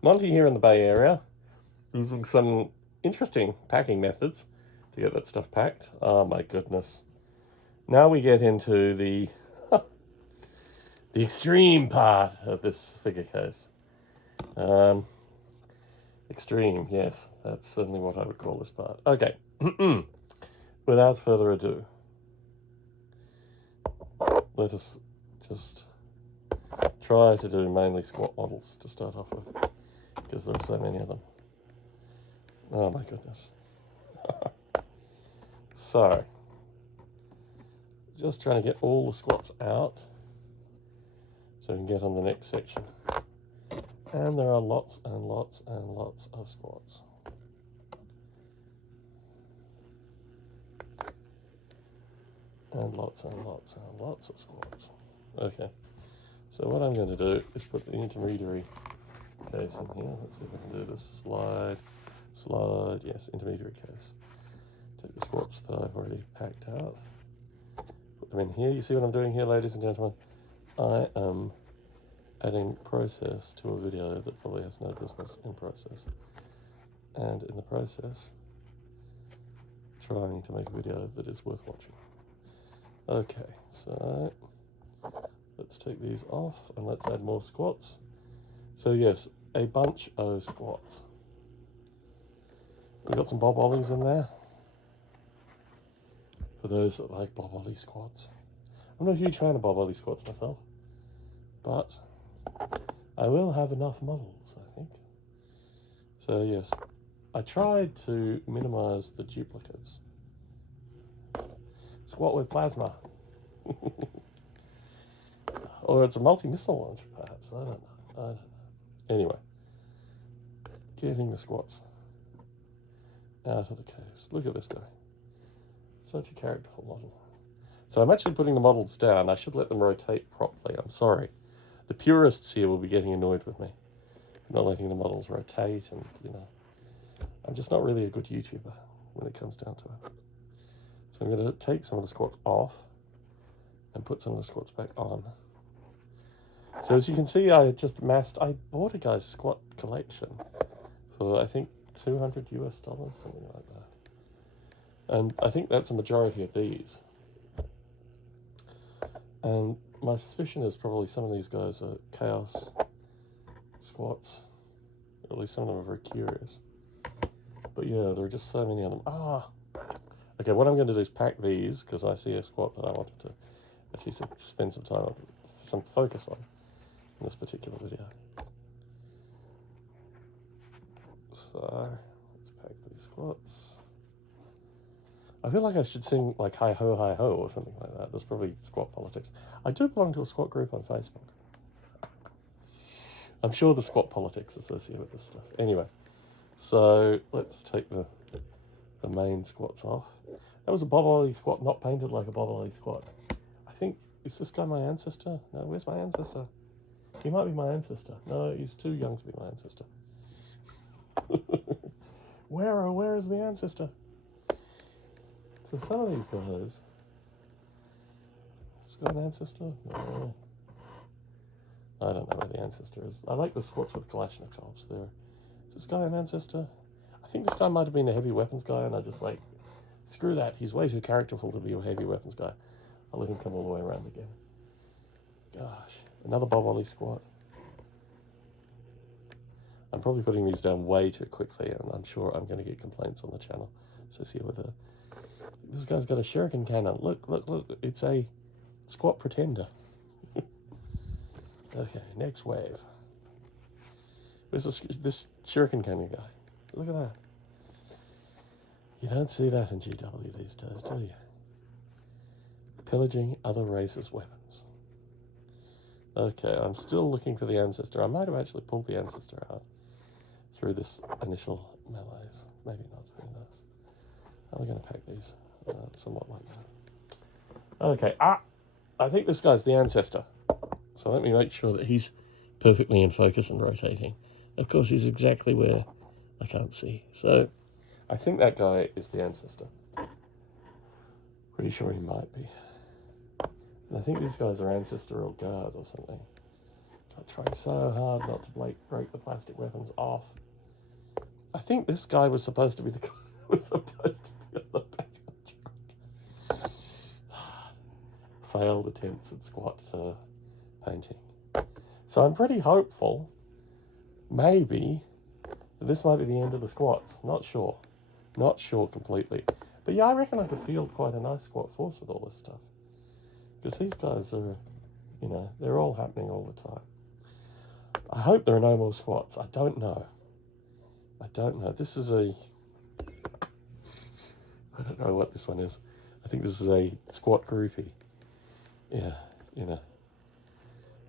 Monty here in the Bay Area, using some interesting packing methods to get that stuff packed. Oh my goodness. Now we get into the the extreme part of this figure case. Extreme, yes, that's certainly what I would call this part. Okay, without further ado, let us just try to do mainly squat models to start off with, because there are so many of them. Oh my goodness. So, just trying to get all the squats out so we can get on the next section. And there are lots and lots and lots of squats. And lots and lots and lots of squats. Okay, so what I'm going to do is put the intermediary case in here. Let's see if I can do this. Slide, yes, intermediary case. Take the squats that I've already packed out. Put them in here. You see what I'm doing here, ladies and gentlemen? I am adding process to a video that probably has no business in process. And in the process, trying to make a video that is worth watching. Okay, so let's take these off and let's add more squats. So yes, a bunch of squats. We've got some Bob Ollies in there. For those that like Bob Ollie squats. I'm not a huge fan of Bob Ollie squats myself, but I will have enough models, I think. So yes, I tried to minimize the duplicates. Squat with plasma. Or it's a multi-missile launcher, perhaps. I don't know. Anyway, getting the squats out of the case. Look at this guy. Such a characterful model. So I'm actually putting the models down. I should let them rotate properly. I'm sorry. The purists here will be getting annoyed with me. I'm not letting the models rotate, and, you know, I'm just not really a good YouTuber when it comes down to it. So I'm going to take some of the squats off and put some of the squats back on. So as you can see, I bought a guy's squat collection for, I think, $200 US, something like that. And I think that's a majority of these. And my suspicion is probably some of these guys are chaos squats. Or at least some of them are very curious. But yeah, there are just so many of them. Okay, what I'm going to do is pack these, because I see a squat that I wanted to actually spend some time on, some focus on in this particular video. So, let's pack these squats. I feel like I should sing like hi ho or something like that. There's probably squat politics. I do belong to a squat group on Facebook. I'm sure the squat politics associated with this stuff. Anyway, so let's take the main squats off. That was a Bob Ollie squat, not painted like a Bob Ollie squat. I think, is this guy my ancestor? No, where's my ancestor? He might be my ancestor. No, he's too young to be my ancestor. Where is the ancestor? So some of these guys, has got an ancestor? No. I don't know where the ancestor is. I like the squats with Kalashnikovs there. Is this guy an ancestor? I think this guy might have been a heavy weapons guy, and I just like, screw that. He's way too characterful to be a heavy weapons guy. I'll let him come all the way around again. Gosh, another Bob Ollie squat. I'm probably putting these down way too quickly, and I'm sure I'm going to get complaints on the channel associated with it. This guy's got a shuriken cannon. Look. It's a squat pretender. Okay, next wave. Where's this shuriken cannon guy? Look at that. You don't see that in GW these days, do you? Pillaging other races' weapons. Okay, I'm still looking for the ancestor. I might have actually pulled the ancestor out through this initial melees. Maybe not. Who knows? How are we going to pack these? Somewhat like that. Okay, I think this guy's the ancestor. So let me make sure that he's perfectly in focus and rotating. Of course, he's exactly where I can't see. So I think that guy is the ancestor. Pretty sure he might be. And I think these guys are ancestral guard or something. I'm trying so hard not to break the plastic weapons off. I think this guy was supposed to be the guy that was supposed to be on the back of the truck. Failed attempts at squat painting. So I'm pretty hopeful, maybe, that this might be the end of the squats. Not sure. Not sure completely. But yeah, I reckon I could field quite a nice squat force with all this stuff. Because these guys are, you know, they're all happening all the time. I hope there are no more squats. I don't know. I don't know. This is a... I don't know what this one is. I think this is a squat groupie. Yeah, you know.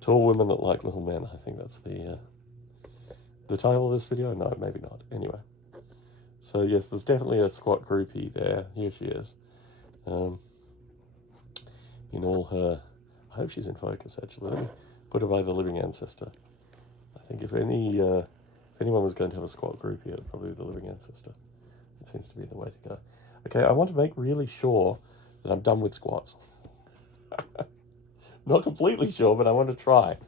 Tall women that like little men. I think that's the title of this video. No, maybe not. Anyway. So yes, there's definitely a squat groupie there. Here she is. In all her... I hope she's in focus, actually. Let me put her by the living ancestor. I think if anyone was going to have a squat groupie, it would probably be the living ancestor. It seems to be the way to go. Okay, I want to make really sure that I'm done with squats. Not completely sure, but I want to try.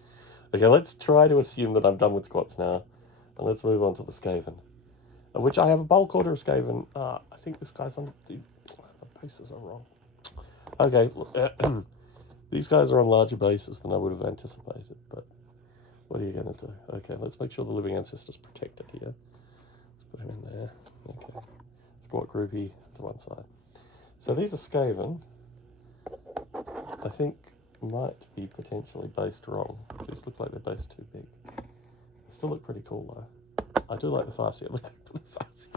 Okay, let's try to assume that I'm done with squats now. And let's move on to the Skaven. Which I have a bulk order of Skaven. I think this guy's on the bases are wrong. Okay, these guys are on larger bases than I would have anticipated, but what are you going to do? Okay, let's make sure the living ancestor's protected here. Let's put him in there. Okay, squat groupie to one side. So these are Skaven. I think might be potentially based wrong. These look like they're based too big. They still look pretty cool though. I do like the fascia. Look at the fascia.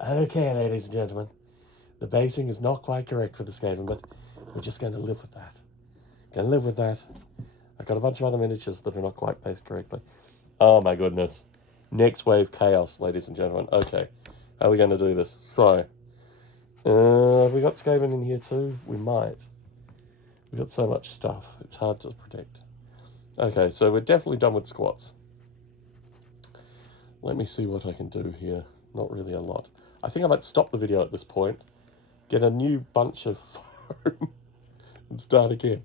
Okay, ladies and gentlemen. The basing is not quite correct for the Skaven, but we're just going to live with that. Going to live with that. I've got a bunch of other miniatures that are not quite based correctly. Oh my goodness. Next wave chaos, ladies and gentlemen. Okay, how are we going to do this? So, have we got Skaven in here too? We might. We've got so much stuff. It's hard to predict. Okay, so we're definitely done with squats. Let me see what I can do here. Not really a lot. I think I might stop the video at this point, get a new bunch of foam, and start again.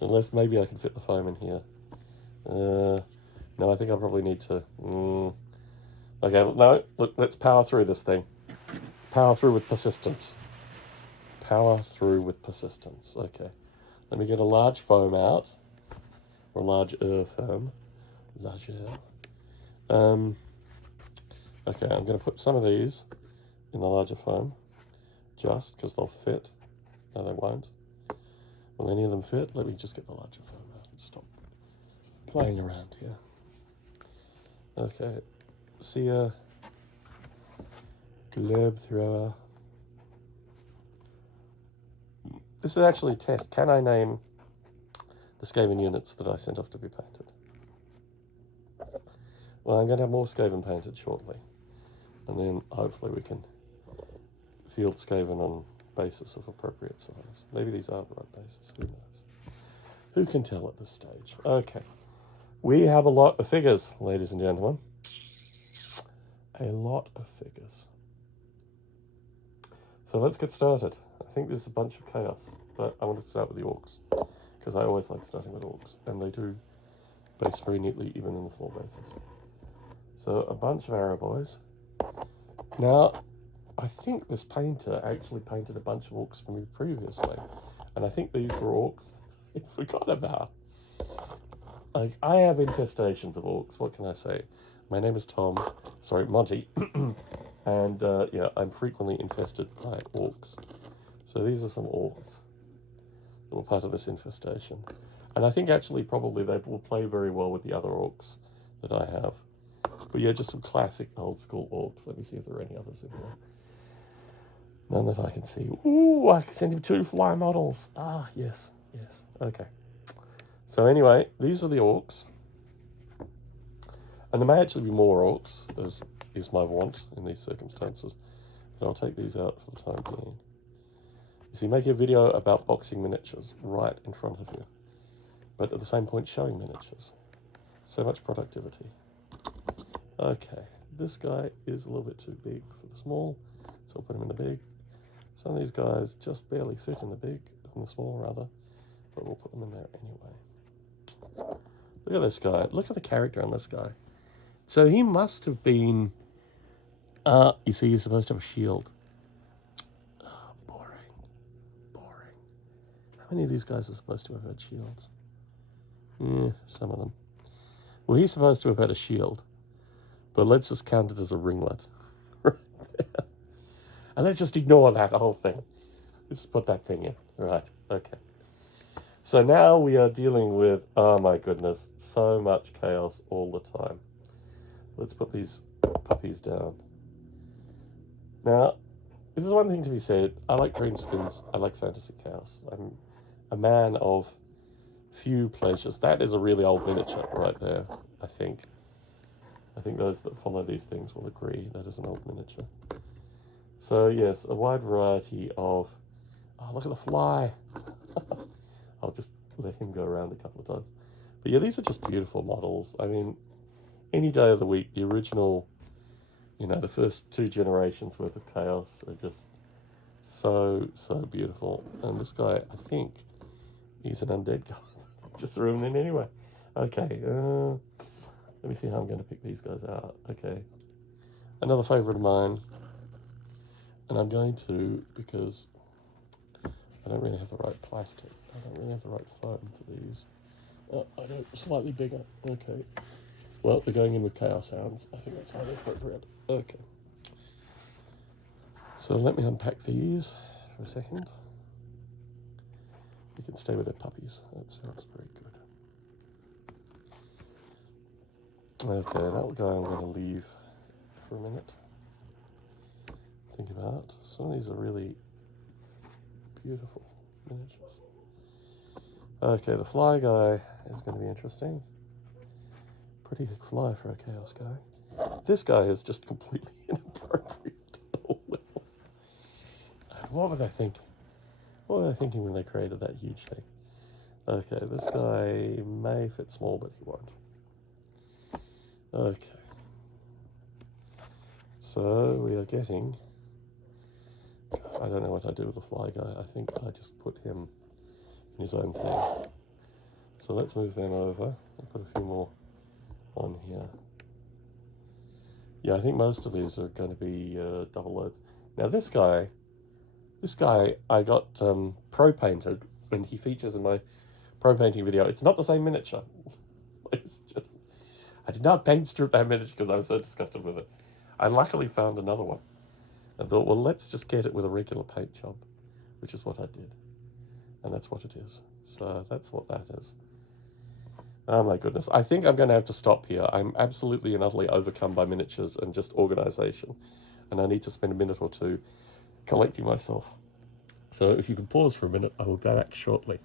Unless maybe I can fit the foam in here. No, I think I probably need to... Okay, no, look, let's power through this thing. Power through with persistence. Power through with persistence. Okay. Let me get a large foam out. Or a large foam. Larger. Okay, I'm going to put some of these in the larger foam. Just because they'll fit. No, they won't. Will any of them fit? Let me just get the larger foam out and stop playing around here. Okay. See a globe thrower. This is actually a test. Can I name the Skaven units that I sent off to be painted? Well, I'm going to have more Skaven painted shortly. And then hopefully we can field Skaven on basis of appropriate size. Maybe these are the right bases. Who knows? Who can tell at this stage? Okay. We have a lot of figures, ladies and gentlemen. A lot of figures. So let's get started. I think there's a bunch of chaos, but I want to start with the orcs, because I always like starting with orcs, and they do base very neatly even in the small bases. So a bunch of arrow boys. Now, I think this painter actually painted a bunch of orcs for me previously, and I think these were orcs I forgot about. Like, I have infestations of orcs, what can I say? My name is Monty, and yeah, I'm frequently infested by orcs. So these are some orcs that were part of this infestation. And I think actually probably they will play very well with the other orcs that I have. But yeah, just some classic old school orcs. Let me see if there are any others in here. None that I can see. Ooh, I can send him 2 fly models. Ah, yes, yes. Okay. So anyway, these are the orcs. And there may actually be more orcs, as is my want in these circumstances. But I'll take these out for the time being. You see, making a video about boxing miniatures right in front of you. But at the same point, showing miniatures. So much productivity. Okay, this guy is a little bit too big for the small, so I'll put him in the big. Some of these guys just barely fit in the big, in the small rather, but we'll put them in there anyway. Look at this guy. Look at the character on this guy. So he must have been... you see, he's supposed to have a shield. Oh, boring. Boring. How many of these guys are supposed to have had shields? Yeah, some of them. Well, he's supposed to have had a shield. But let's just count it as a ringlet. Right there. And let's just ignore that whole thing. Let's put that thing in. Right, okay. So now we are dealing with, oh my goodness, so much chaos all the time. Let's put these puppies down. Now, this is one thing to be said. I like green skins. I like fantasy chaos. I'm a man of few pleasures. That is a really old miniature right there, I think. I think those that follow these things will agree. That is an old miniature. So yes, a wide variety of... Oh, look at the fly. I'll just let him go around a couple of times. But yeah, these are just beautiful models. I mean, any day of the week, the original, you know, the first 2 generations worth of chaos are just so, so beautiful. And this guy, I think, he's an undead guy. Just threw him in anyway. Okay, let me see how I'm going to pick these guys out. Okay, another favourite of mine. And I'm going to, because I don't really have the right plastic. I don't really have the right foam for these. Oh, I don't, slightly bigger. Okay. Well, they're going in with Chaos Hounds. I think that's highly appropriate. Okay. So let me unpack these for a second. You can stay with their puppies. That sounds very good. Okay, that guy I'm going to leave for a minute. Think about. Some of these are really beautiful miniatures. Okay, the fly guy is going to be interesting. Pretty big fly for a chaos guy. This guy is just completely inappropriate at all levels. What were they thinking? What were they thinking when they created that huge thing? Okay, this guy may fit small, but he won't. Okay. So we are getting... I don't know what I do with the fly guy. I think I just put him in his own thing. So let's move them over and put a few more on here. Yeah, I think most of these are going to be double loads. Now this guy I got pro painted when he features in my pro painting video. It's not the same miniature. I did not paint strip that miniature because I was so disgusted with it. I luckily found another one. I thought, well, let's just get it with a regular paint job, which is what I did. And that's what it is. So that's what that is. Oh my goodness. I think I'm going to have to stop here. I'm absolutely and utterly overcome by miniatures and just organisation. And I need to spend a minute or two collecting myself. So if you can pause for a minute, I will go back shortly.